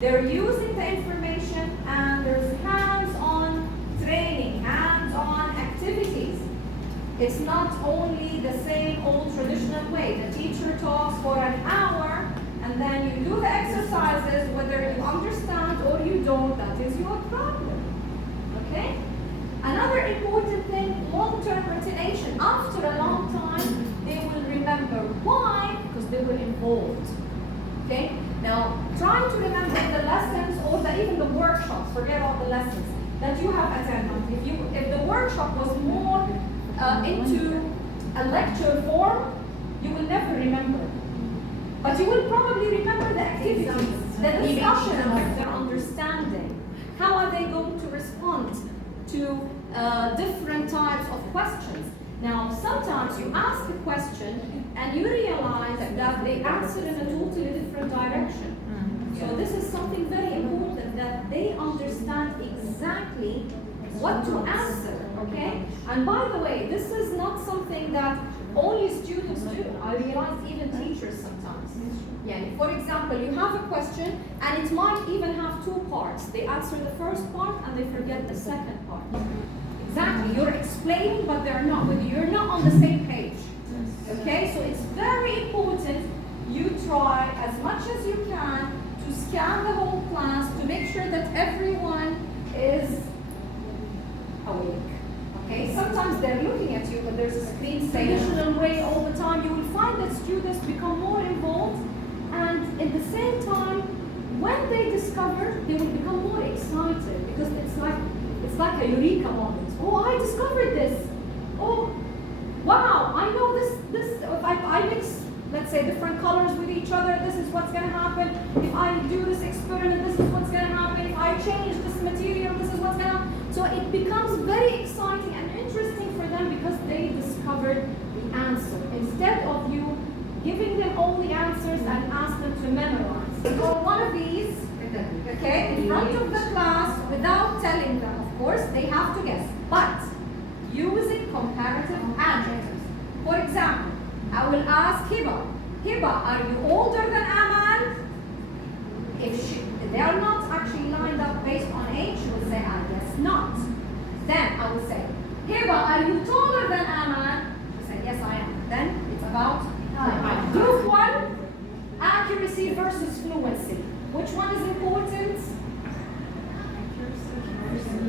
They're using the information and there's hands-on training, hands-on activities. It's not only the same old traditional way. The teacher talks for an hour and then you do the exercises, whether you understand or you don't, that is your problem. Okay? Another important thing, long-term retention. After a long time, they will remember. Why? Because they were involved. Okay? Now, try to remember the lessons or even the workshops, forget about the lessons, that you have attended. If the workshop was more into a lecture form, you will never remember. But you will probably remember the activities, the discussion about their understanding. How are they going to respond to different types of questions? Now, sometimes you ask a question and you realize that they answer in a totally different direction. So this is something very important, that they understand exactly what to answer, okay? And by the way, this is not something that only students do. I realize even teachers sometimes. Yeah. For example, you have a question and it might even have two parts. They answer the first part and they forget the second part. Exactly, you're explaining, but they're not with you. You're not on the same page. Okay, so it's very important you try as much as you can to scan the whole class to make sure that everyone is awake. Okay, sometimes they're looking at you, but there's a screen traditional way all the time. You will find that students become more involved, and at the same time, when they discover, they will become more excited because it's like a eureka moment. Oh, I discovered this. Oh, wow, I know this. If I mix, let's say, different colors with each other, this is what's going to happen. If I do this experiment, this is what's going to happen. If I change this material, this is what's going to happen. So it becomes very exciting and interesting for them because they discovered the answer. Instead of you giving them all the answers and ask them to memorize. So one of these, okay, in front of the class, without telling them, of course, they have to guess. But using comparative adjectives. For example, I will ask Hiba, are you older than Amal? If they are not actually lined up based on age, she will say, I guess not. Then I will say, Hiba, are you taller than Amal? She will say, yes, I am. Then it's about time. Group 1, accuracy versus fluency. Which one is important?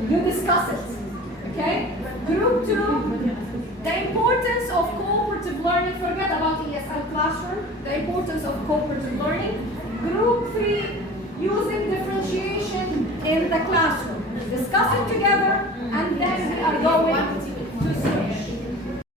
You discuss it. Okay? Group 2, the importance of cooperative learning. Forget about ESL classroom. The importance of cooperative learning. Group 3, using differentiation in the classroom. Discuss it together, and then we are going